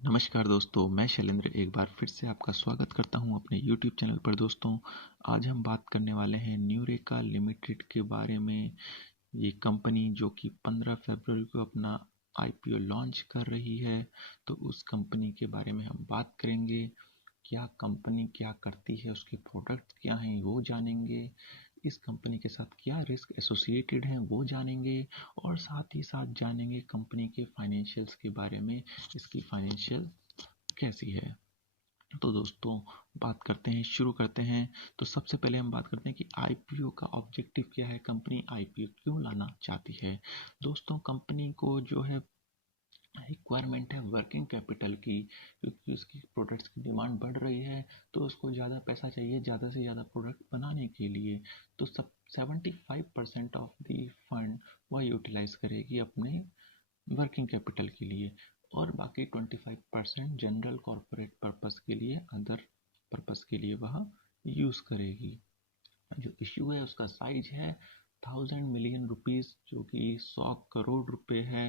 नमस्कार दोस्तों, मैं शैलेंद्र एक बार फिर से आपका स्वागत करता हूं अपने YouTube चैनल पर। दोस्तों, आज हम बात करने वाले हैं न्यूरेका लिमिटेड के बारे में। ये कंपनी जो कि 15 फरवरी को अपना IPO लॉन्च कर रही है, तो उस कंपनी के बारे में हम बात करेंगे। क्या कंपनी क्या करती है, उसके प्रोडक्ट क्या हैं वो जानेंगे। इस कंपनी के साथ क्या रिस्क एसोसिएटेड हैं वो जानेंगे, और साथ ही साथ जानेंगे कंपनी के फाइनेंशियल्स के बारे में, इसकी फाइनेंशियल कैसी है। तो दोस्तों, बात करते हैं, शुरू करते हैं। तो सबसे पहले हम बात करते हैं कि IPO का ऑब्जेक्टिव क्या है, कंपनी IPO क्यों लाना चाहती है। दोस्तों, कंपनी को जो है रिक्वायरमेंट है वर्किंग कैपिटल की, क्योंकि उसकी प्रोडक्ट्स की डिमांड बढ़ रही है, तो उसको ज़्यादा पैसा चाहिए ज़्यादा से ज़्यादा प्रोडक्ट बनाने के लिए। तो सब 75% ऑफ द फंड वह यूटिलाइज करेगी अपने वर्किंग कैपिटल के लिए, और बाकी 25% जनरल कॉरपोरेट पर्पस के लिए, अदर पर्पस के लिए वह यूज़ करेगी। जो इशू है उसका साइज है 1000 मिलियन रुपीज़, जो कि 100 करोड़ रुपए है।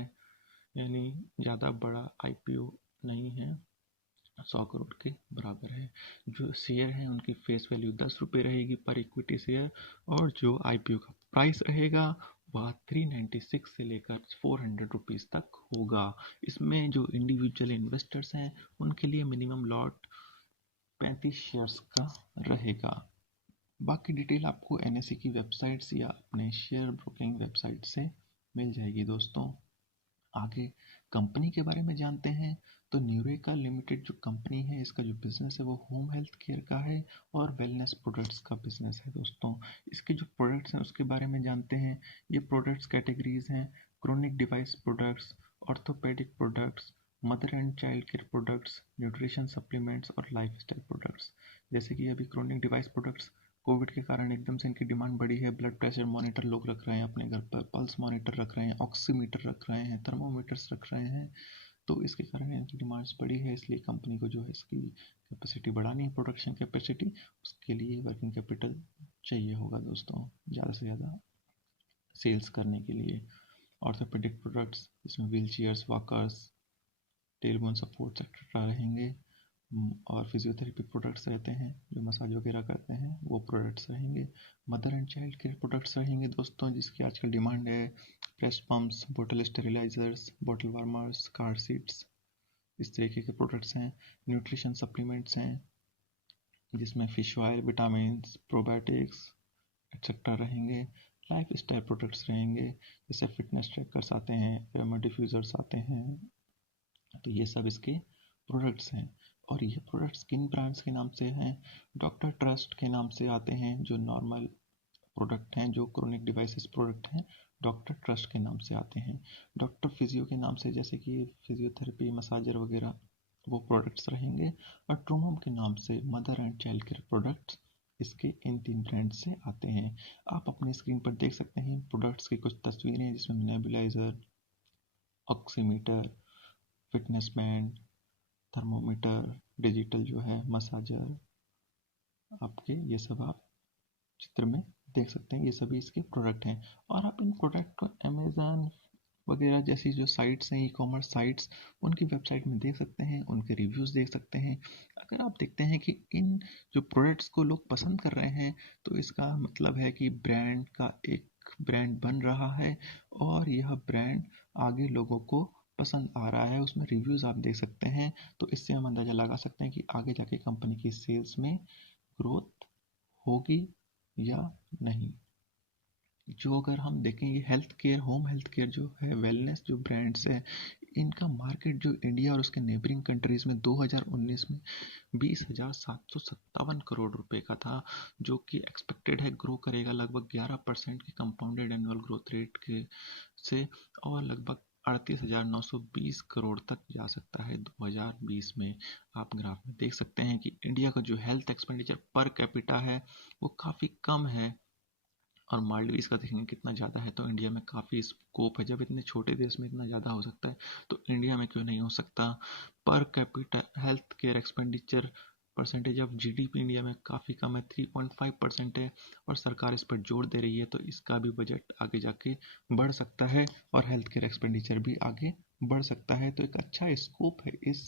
यानी ज़्यादा बड़ा IPO नहीं है, 100 करोड़ के बराबर है। जो शेयर हैं उनकी फेस वैल्यू 10 रुपये रहेगी पर इक्विटी शेयर, और जो IPO का प्राइस रहेगा वह 396 से लेकर 400 रुपीज़ तक होगा। इसमें जो इंडिविजुअल इन्वेस्टर्स हैं उनके लिए मिनिमम लॉट 35 शेयर्स का रहेगा। बाकी डिटेल आपको NSE की वेबसाइट्स या अपने शेयर ब्रोकिंग वेबसाइट से मिल जाएगी। दोस्तों, आगे कंपनी के बारे में जानते हैं। तो न्यूरेका लिमिटेड जो कंपनी है, इसका जो बिजनेस है वो होम हेल्थ केयर का है और वेलनेस प्रोडक्ट्स का बिजनेस है। दोस्तों, इसके जो प्रोडक्ट्स हैं उसके बारे में जानते हैं। ये प्रोडक्ट्स कैटेगरीज हैं: chronic device products, orthopaedic products, mother and child care products, nutrition supplements और लाइफस्टाइल प्रोडक्ट्स। जैसे कि अभी क्रोनिक डिवाइस प्रोडक्ट्स, कोविड के कारण एकदम से इनकी डिमांड बढ़ी है। ब्लड प्रेशर मॉनिटर लोग रख रहे हैं अपने घर पर, पल्स मॉनिटर रख रहे हैं, ऑक्सीमीटर रख रहे हैं, थर्मोमीटर्स रख रहे हैं। तो इसके कारण इनकी डिमांड्स बढ़ी है, इसलिए कंपनी को जो है इसकी कैपेसिटी बढ़ानी है, प्रोडक्शन कैपेसिटी। उसके लिए वर्किंग कैपिटल चाहिए होगा दोस्तों, ज़्यादा से ज़्यादा सेल्स करने के लिए। ऑर्थोपेडिक प्रोडक्ट्स, इसमें wheel chairs, walkers, tailbone supports etcetera रहेंगे। और फिजियोथेरेपी प्रोडक्ट्स रहते हैं, जो मसाज वगैरह करते हैं वो प्रोडक्ट्स रहेंगे। Mother and child care products रहेंगे दोस्तों, जिसकी आजकल डिमांड है। ब्रेस्ट पम्प्स, बोतल स्टेरिलाइजर्स, बोतल वार्मर्स, कार सीट्स, इस तरीके के प्रोडक्ट्स हैं। न्यूट्रिशन सप्लीमेंट्स हैं, जिसमें fish oil, vitamin, probiotics etcetera रहेंगे। लाइफ स्टाइल प्रोडक्ट्स रहेंगे, जैसे फिटनेस ट्रैकर्स आते हैं, एरोमा डिफ्यूज़र्स आते हैं। तो ये सब इसके प्रोडक्ट्स हैं। और ये प्रोडक्ट्स किन ब्रांड्स के नाम से हैं? डॉक्टर ट्रस्ट के नाम से आते हैं। जो नॉर्मल प्रोडक्ट हैं, जो क्रोनिक डिवाइसेस प्रोडक्ट हैं, डॉक्टर ट्रस्ट के नाम से आते हैं। डॉक्टर फिजियो के नाम से, जैसे कि फिजियोथेरेपी, मसाजर वगैरह, वो प्रोडक्ट्स रहेंगे। और ट्रूमम के नाम से mother and child care products इसके इन 3 ब्रांड से आते हैं। आप अपनी स्क्रीन पर देख सकते हैं प्रोडक्ट्स की कुछ तस्वीरें हैं, जिसमें nebuliser, oximeter, fitness band, thermometer, digital जो है मसाजर, आपके ये सब आप चित्र में देख सकते हैं। ये सभी इसके प्रोडक्ट हैं। और आप इन प्रोडक्ट को अमेज़न वगैरह जैसी जो साइट्स हैं, ई-कॉमर्स साइट्स, उनकी वेबसाइट में देख सकते हैं, उनके रिव्यूज़ देख सकते हैं। अगर आप देखते हैं कि इन जो प्रोडक्ट्स को लोग पसंद कर रहे हैं, तो इसका मतलब है कि ब्रांड का एक ब्रांड बन रहा है, और यह ब्रांड आगे लोगों को पसंद आ रहा है। उसमें रिव्यूज़ आप देख सकते हैं, तो इससे हम अंदाज़ा लगा सकते हैं कि आगे जाके कंपनी की सेल्स में ग्रोथ होगी या नहीं। जो अगर हम देखें, ये health care, home health care जो है, वेलनेस जो ब्रांड्स है, इनका मार्केट जो इंडिया और उसके नेबरिंग कंट्रीज़ में 2019 में 20,757 करोड़ रुपए का था, जो कि एक्सपेक्टेड है ग्रो करेगा लगभग 11% के कंपाउंडेड एनुअल ग्रोथ रेट के से, और लगभग 38,920 करोड़ तक जा सकता है 2020 में। आप ग्राफ में देख सकते हैं कि इंडिया का जो हेल्थ एक्सपेंडिचर पर कैपिटा है वो काफ़ी कम है, और मालदीव्स का देखेंगे कितना ज़्यादा है। तो इंडिया में काफ़ी स्कोप है। जब इतने छोटे देश में इतना ज़्यादा हो सकता है, तो इंडिया में क्यों नहीं हो सकता। Per capita health care expenditure percentage of GDP India में काफ़ी कम है, 3.5% है, और सरकार इस पर जोर दे रही है, तो इसका भी बजट आगे जाके बढ़ सकता है, और हेल्थ केयर एक्सपेंडिचर भी आगे बढ़ सकता है। तो एक अच्छा स्कोप है इस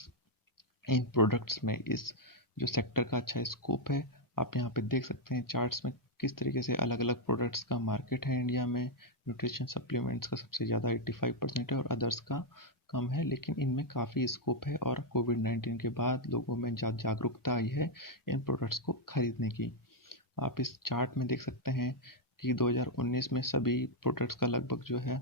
इन प्रोडक्ट्स में इस जो सेक्टर का अच्छा स्कोप है। आप यहाँ पे देख सकते हैं चार्ट्स में किस तरीके से अलग अलग प्रोडक्ट्स का मार्केट है इंडिया में। न्यूट्रिशन सप्लीमेंट्स का सबसे ज़्यादा 85% है और अदर्स का कम है, लेकिन इनमें काफ़ी स्कोप है और कोविड-19 के बाद लोगों में जागरूकता आई है इन प्रोडक्ट्स को खरीदने की। आप इस चार्ट में देख सकते हैं कि 2019 में सभी प्रोडक्ट्स का लगभग जो है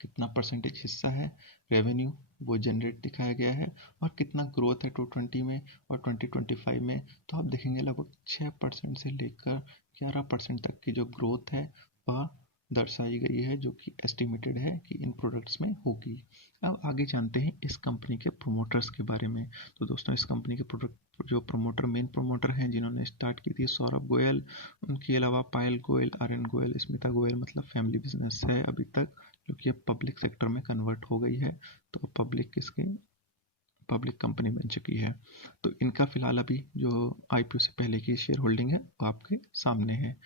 कितना परसेंटेज हिस्सा है रेवेन्यू वो जनरेट दिखाया गया है, और कितना ग्रोथ है 2020 में और 2025 में। तो आप देखेंगे लगभग 6% से लेकर 11% तक की जो ग्रोथ है वह दर्शाई गई है, जो कि एस्टिमेटेड है कि इन प्रोडक्ट्स में होगी। अब आगे जानते हैं इस कंपनी के प्रोमोटर्स के बारे में। तो दोस्तों, इस कंपनी के प्रोडक्ट जो मेन प्रोमोटर हैं जिन्होंने स्टार्ट की थी, सौरभ गोयल। उनके अलावा पायल गोयल, आर्यन गोयल, स्मिता गोयल, मतलब फैमिली बिजनेस है अभी तक, जो कि अब पब्लिक सेक्टर में कन्वर्ट हो गई है। तो पब्लिक कंपनी बन चुकी है। तो इनका फिलहाल अभी जो आईपीओ से पहले की शेयर होल्डिंग है वो आपके सामने है।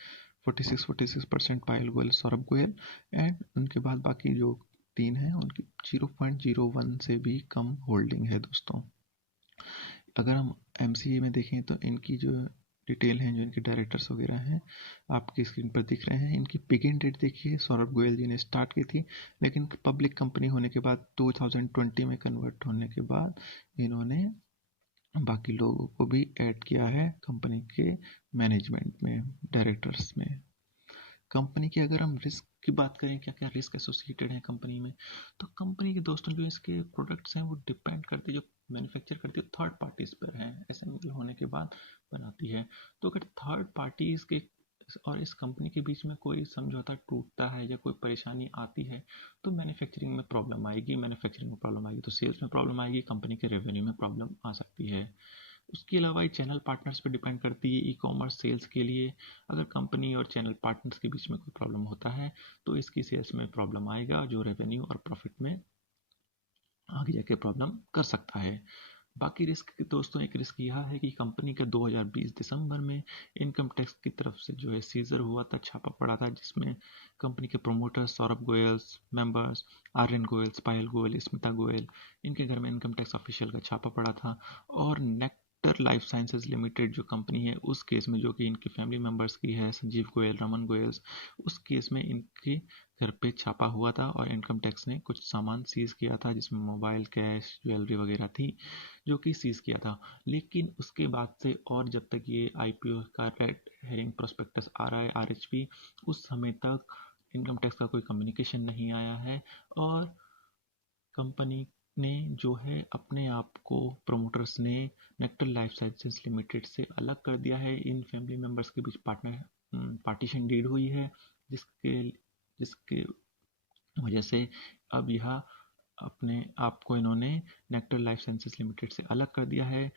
46% पायल गोयल, सौरभ गोयल, एंड उनके बाद बाकी जो 3 हैं उनकी 0.01 से भी कम होल्डिंग है दोस्तों। अगर हम एमसीए में देखें तो इनकी जो डिटेल हैं, जो इनके डायरेक्टर्स वगैरह हैं, आपकी स्क्रीन पर दिख रहे हैं। इनकी बिगिन डेट देखिए, सौरभ गोयल जी ने स्टार्ट की थी, लेकिन पब्लिक कंपनी होने के बाद 2020 में कन्वर्ट होने के बाद इन्होंने बाकी लोगों को भी ऐड किया है कंपनी के मैनेजमेंट में, डायरेक्टर्स में। कंपनी की अगर हम रिस्क की बात करें, क्या क्या रिस्क एसोसिएटेड है कंपनी में, तो कंपनी के दोस्तों जो इसके प्रोडक्ट्स हैं वो डिपेंड करते, जो मैन्युफैक्चर करती है थर्ड पार्टीज पर हैं, असेंबल होने के बाद बनाती है। तो अगर थर्ड पार्टीज के और इस कंपनी के बीच में कोई समझौता टूटता है या कोई परेशानी आती है तो मैन्युफैक्चरिंग में प्रॉब्लम आएगी, तो सेल्स में प्रॉब्लम आएगी, कंपनी के रेवेन्यू में प्रॉब्लम आ सकती है। उसके अलावा ये चैनल पार्टनर्स पे डिपेंड करती है। ई कॉमर्स सेल्स के लिए अगर कंपनी और चैनल पार्टनर्स के बीच में कोई प्रॉब्लम होता है तो इसकी सेल्स में प्रॉब्लम आएगा, जो रेवेन्यू और प्रॉफिट में आगे जाके प्रॉब्लम कर सकता है। बाकी रिस्क दोस्तों, एक रिस्क यह है कि कंपनी का 2020 दिसंबर में इनकम टैक्स की तरफ से जो है सीजर हुआ था, छापा पड़ा था, जिसमें कंपनी के प्रोमोटर्स सौरभ गोयल, मेंबर्स आर्यन गोयल, पायल गोयल, स्मिता गोयल, इनके घर में इनकम टैक्स ऑफिशियल का छापा पड़ा था। और नेक्टर लाइफ साइंसेज लिमिटेड जो कंपनी है उस केस में, जो कि इनकी फैमिली मेंबर्स की है, संजीव गोयल, रमन गोयल, उस केस में इनके घर पे छापा हुआ था और इनकम टैक्स ने कुछ सामान सीज किया था, जिसमें मोबाइल, कैश, ज्वेलरी वगैरह थी, जो कि सीज किया था। लेकिन उसके बाद से और जब तक ये आईपीओ का रेड हेरिंग प्रोस्पेक्टस आ रहा है, आरएचपी, उस समय तक इनकम टैक्स का कोई कम्युनिकेशन नहीं आया है। और कंपनी ने जो है अपने आप को, प्रोमोटर्स ने नेक्टर लाइफ साइंसेज लिमिटेड से अलग कर दिया है। इन फैमिली मेंबर्स के बीच पार्टीशन डीड हुई है, जिसके जिसके वजह से अब यह अपने आप को इन्होंने नेक्टर लाइफ साइंसेज लिमिटेड से अलग कर दिया है।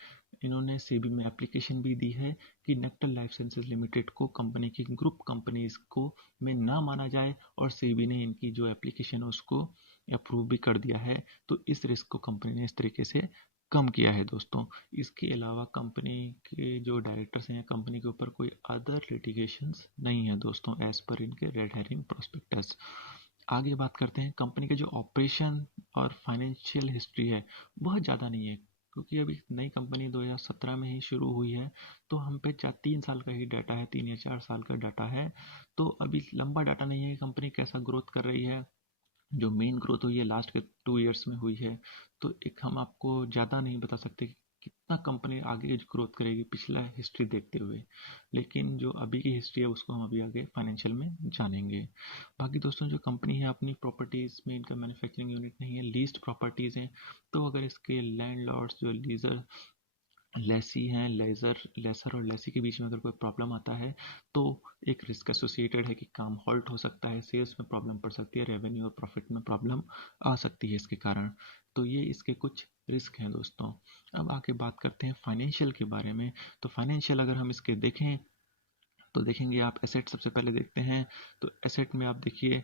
इन्होंने सेबी में एप्लीकेशन भी दी है कि नेक्टर लाइफ साइंसेज लिमिटेड को कंपनी की ग्रुप कंपनीज को में ना माना जाए, और सेबी ने इनकी जो एप्लीकेशन है उसको अप्रूव भी कर दिया है। तो इस रिस्क को कंपनी ने इस तरीके से कम किया है दोस्तों। इसके अलावा कंपनी के जो डायरेक्टर्स हैं, कंपनी के ऊपर कोई अदर लिटिगेशंस नहीं है दोस्तों, एज पर इनके रेड हेरिंग प्रोस्पेक्टस। आगे बात करते हैं कंपनी के जो ऑपरेशन और फाइनेंशियल हिस्ट्री है, वह ज़्यादा नहीं है, क्योंकि अभी नई कंपनी 2017 में ही शुरू हुई है। तो हम पे 3 साल का ही डाटा है, 3 या 4 साल का डाटा है। तो अभी लंबा डाटा नहीं है कि कंपनी कैसा ग्रोथ कर रही है। जो मेन ग्रोथ हुई है लास्ट के 2 ईयर्स में हुई है। तो एक हम आपको ज़्यादा नहीं बता सकते कि कितना कंपनी आगे ग्रोथ करेगी पिछला हिस्ट्री देखते हुए, लेकिन जो अभी की हिस्ट्री है उसको हम अभी आगे फाइनेंशियल में जानेंगे। बाकी दोस्तों, जो कंपनी है अपनी प्रॉपर्टीज़ में, इनका मैन्युफैक्चरिंग यूनिट नहीं है, लीज्ड प्रॉपर्टीज़ हैं। तो अगर इसके लैंडलॉर्ड्स जो लीजर लेसी हैं, लेसर और लेसी के बीच में अगर कोई प्रॉब्लम आता है तो एक रिस्क एसोसिएटेड है कि काम हॉल्ट हो सकता है, सेल्स में प्रॉब्लम पड़ सकती है, रेवेन्यू और प्रॉफिट में प्रॉब्लम आ सकती है इसके कारण। तो ये इसके कुछ रिस्क हैं दोस्तों। अब आके बात करते हैं फाइनेंशियल के बारे में। तो फाइनेंशियल अगर हम इसके देखें तो देखेंगे, आप एसेट सबसे पहले देखते हैं। तो एसेट में आप देखिए,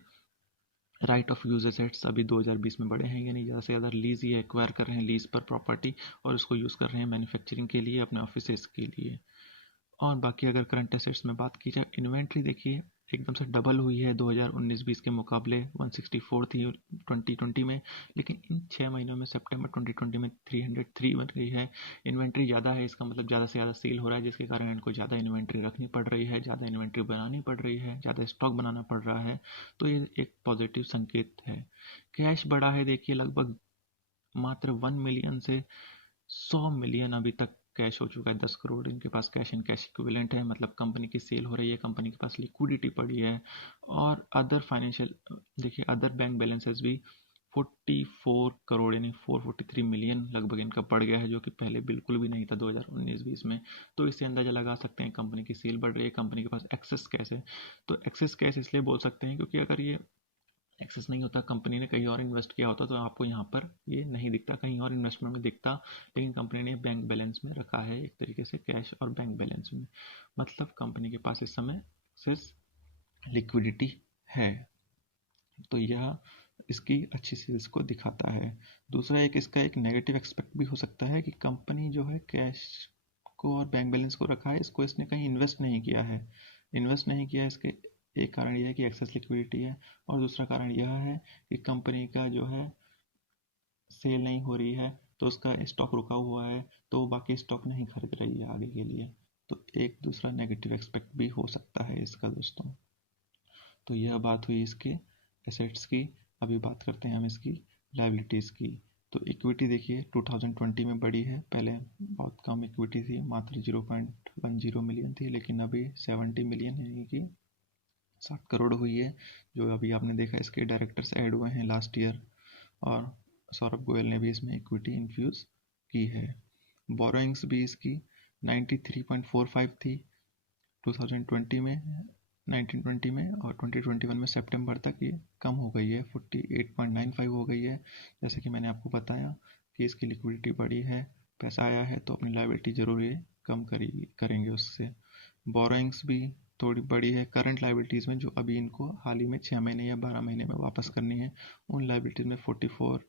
राइट ऑफ यूज एसेट्स अभी 2020 में बढ़े हैं, यानी ज़्यादा से ज़्यादा लीज ये एक्वायर कर रहे हैं, लीज पर प्रॉपर्टी, और उसको यूज़ कर रहे हैं मैन्युफैक्चरिंग के लिए, अपने ऑफिसेस के लिए। और बाकी अगर करंट एसेट्स में बात की जाए, इन्वेंट्री देखिए, एकदम से डबल हुई है 2019-20 के मुकाबले, 164 थी 2020 में, लेकिन इन 6 महीनों में सितंबर 2020 में 303 बन गई है। इन्वेंट्री ज़्यादा है, इसका मतलब ज़्यादा से ज़्यादा सेल हो रहा है, जिसके कारण इनको ज़्यादा इन्वेंट्री रखनी पड़ रही है, ज़्यादा इन्वेंट्री बनानी पड़ रही है, ज़्यादा स्टॉक बनाना पड़ रहा है। तो ये एक पॉजिटिव संकेत है। कैश बढ़ा है, देखिए लगभग मात्र 1 मिलियन से 100 मिलियन अभी तक कैश हो चुका है। 10 करोड़ इनके पास कैश एंड कैश इक्विवेलेंट है, मतलब कंपनी की सेल हो रही है, कंपनी के पास लिक्विडिटी पड़ी है। और अदर फाइनेंशियल, देखिए अदर बैंक बैलेंसेस भी 44 करोड़ यानी 443 मिलियन लगभग इनका बढ़ गया है, जो कि पहले बिल्कुल भी नहीं था 2019-20 में। तो इससे अंदाजा लगा सकते हैं कंपनी की सेल बढ़ रही है, कंपनी के पास एक्सेस कैश है। तो एक्सेस कैश इसलिए बोल सकते हैं क्योंकि अगर ये एक्सेस नहीं होता, कंपनी ने कहीं और इन्वेस्ट किया होता, तो आपको यहाँ पर ये नहीं दिखता, कहीं और इन्वेस्टमेंट में दिखता। लेकिन कंपनी ने बैंक बैलेंस में रखा है एक तरीके से, कैश और बैंक बैलेंस में, मतलब कंपनी के पास इस समय सिर्फ लिक्विडिटी है। तो यह इसकी अच्छी सेल्स को दिखाता है। दूसरा एक इसका एक नेगेटिव एक्सपेक्ट भी हो सकता है कि कंपनी जो है कैश को और बैंक बैलेंस को रखा है, इसको इसने कहीं इन्वेस्ट नहीं किया है। इन्वेस्ट नहीं किया, इसके एक कारण यह है कि एक्सेस लिक्विडिटी है, और दूसरा कारण यह है कि कंपनी का जो है सेल नहीं हो रही है, तो उसका स्टॉक रुका हुआ है, तो वो बाकी स्टॉक नहीं खरीद रही है आगे के लिए। तो एक दूसरा नेगेटिव एक्सपेक्ट भी हो सकता है इसका दोस्तों। तो यह बात हुई इसके एसेट्स की। अभी बात करते हैं हम इसकी लायबिलिटीज़ की। तो इक्विटी देखिए 2020 में बढ़ी है, पहले बहुत कम इक्विटी थी, मात्र 0.10 मिलियन थी, लेकिन अभी 70 मिलियन यानी कि 60 करोड़ हुई है। जो अभी आपने देखा इसके डायरेक्टर्स ऐड हुए हैं लास्ट ईयर, और सौरभ गोयल ने भी इसमें इक्विटी इन्फ्यूज़ की है। बोरोइंग्स भी इसकी 93.45 थी 2020 में, 1920 में, और 2021 में सितंबर तक ये कम हो गई है, 48.95 हो गई है। जैसे कि मैंने आपको बताया कि इसकी लिक्विडिटी बढ़ी है, पैसा आया है, तो अपनी लायबिलिटी जरूर ये कम करेंगे उससे। बोरोइंग्स भी थोड़ी बड़ी है करंट लायबिलिटीज़ में, जो अभी इनको हाल ही में 6 महीने या 12 महीने में वापस करनी है। उन लायबिलिटीज़ में 44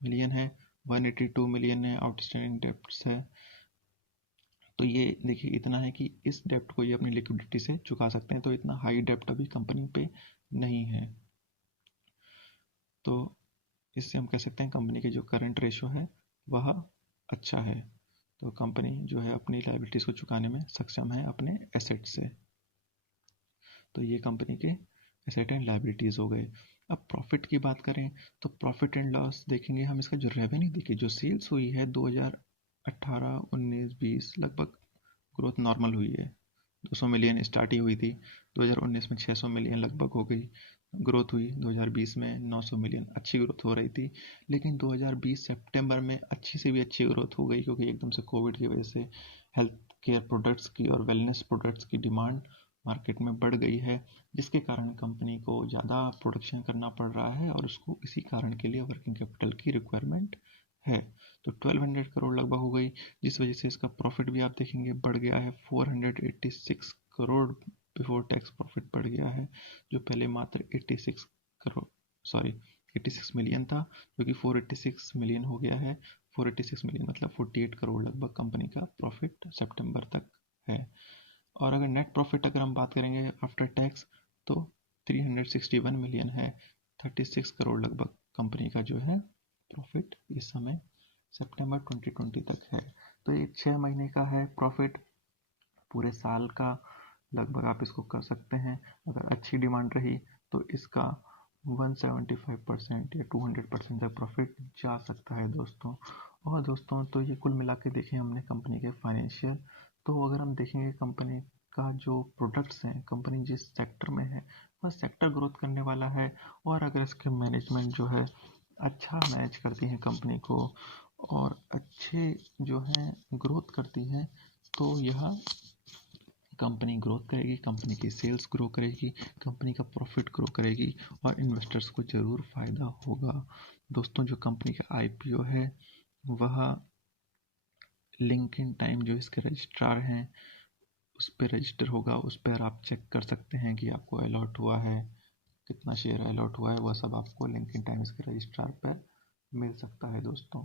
मिलियन है, 182 मिलियन है आउटस्टैंडिंग डेप्ट्स है। तो ये देखिए इतना है कि इस डेप्ट को ये अपनी लिक्विडिटी से चुका सकते हैं, तो इतना हाई डेप्ट अभी कंपनी पे नहीं है। तो इससे हम कह सकते हैं कंपनी के जो करंट रेशो है वह अच्छा है। तो कंपनी जो है अपनी लायबिलिटीज़ को चुकाने में सक्षम है अपने एसेट से। तो ये कंपनी के एसेट एंड लायबिलिटीज़ हो गए। अब प्रॉफिट की बात करें तो प्रॉफिट एंड लॉस देखेंगे हम। इसका जो रेवेन्यू देखिए, जो सेल्स हुई है 2018, 19, 20 लगभग ग्रोथ नॉर्मल हुई है। 200 मिलियन स्टार्ट ही हुई थी, 2019 में 600 मिलियन लगभग हो गई ग्रोथ हुई, 2020 में 900 मिलियन, अच्छी ग्रोथ हो रही थी। लेकिन 2020 सितंबर में अच्छी से भी अच्छी ग्रोथ हो गई, क्योंकि एकदम से कोविड की वजह से हेल्थ केयर प्रोडक्ट्स की और वेलनेस प्रोडक्ट्स की डिमांड मार्केट में बढ़ गई है, जिसके कारण कंपनी को ज़्यादा प्रोडक्शन करना पड़ रहा है, और उसको इसी कारण के लिए वर्किंग कैपिटल की रिक्वायरमेंट है। तो 1200 करोड़ लगभग हो गई, जिस वजह से इसका प्रॉफिट भी आप देखेंगे बढ़ गया है, 486 करोड़ बिफोर टैक्स प्रॉफिट बढ़ गया है, जो पहले मात्र 86 करोड़ 86 मिलियन था, जो कि 486 मिलियन हो गया है। 486 मिलियन मतलब 48 करोड़ लगभग कंपनी का प्रॉफिट सितंबर तक है। और अगर नेट प्रॉफिट अगर हम बात करेंगे आफ्टर टैक्स, तो 361 मिलियन है, 36 करोड़ लगभग कंपनी का जो है प्रॉफिट इस समय सितंबर 2020 तक है। तो ये 6 महीने का है प्रॉफिट, पूरे साल का लगभग आप इसको कर सकते हैं। अगर अच्छी डिमांड रही तो इसका 175% या 200% तक प्रॉफिट जा सकता है दोस्तों। और दोस्तों तो ये कुल मिला के देखें हमने कंपनी के फाइनेंशियल, तो अगर हम देखेंगे कंपनी का जो प्रोडक्ट्स हैं, कंपनी जिस सेक्टर में है वह सेक्टर ग्रोथ करने वाला है। और अगर इसके मैनेजमेंट जो है अच्छा मैनेज करती हैं कंपनी को, और अच्छे जो है ग्रोथ करती हैं, तो यह कंपनी ग्रोथ करेगी, कंपनी की सेल्स ग्रो करेगी, कंपनी का प्रॉफिट ग्रो करेगी, और इन्वेस्टर्स को ज़रूर फ़ायदा होगा। दोस्तों जो कंपनी का आईपीओ है वह लिंक्डइन टाइम जो इसके रजिस्ट्रार हैं उस पर रजिस्टर होगा, उस पर आप चेक कर सकते हैं कि आपको अलॉट हुआ है, कितना शेयर अलॉट हुआ है, वह सब आपको लिंक्डइन टाइम्स के रजिस्ट्रार पर मिल सकता है दोस्तों।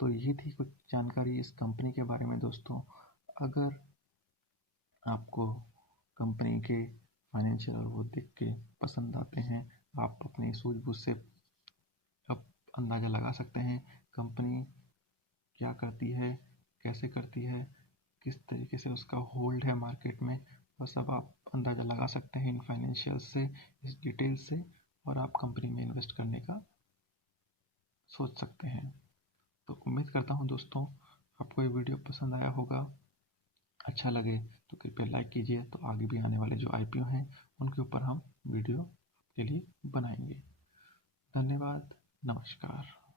तो ये थी कुछ जानकारी इस कंपनी के बारे में दोस्तों। अगर आपको कंपनी के फाइनेंशियल और वो देख के पसंद आते हैं। आप अपनी सूझबूझ से अब अंदाज़ा लगा सकते हैं कंपनी क्या करती है, कैसे करती है, किस तरीके से उसका होल्ड है मार्केट में, वह सब आप अंदाज़ा लगा सकते हैं इन फाइनेंशियल से, इस डिटेल से, और आप कंपनी में इन्वेस्ट करने का सोच सकते हैं। तो उम्मीद करता हूँ दोस्तों आपको ये वीडियो पसंद आया होगा। अच्छा लगे तो कृपया लाइक कीजिए, तो आगे भी आने वाले जो IPO हैं उनके ऊपर हम वीडियो के लिए बनाएंगे। धन्यवाद। नमस्कार।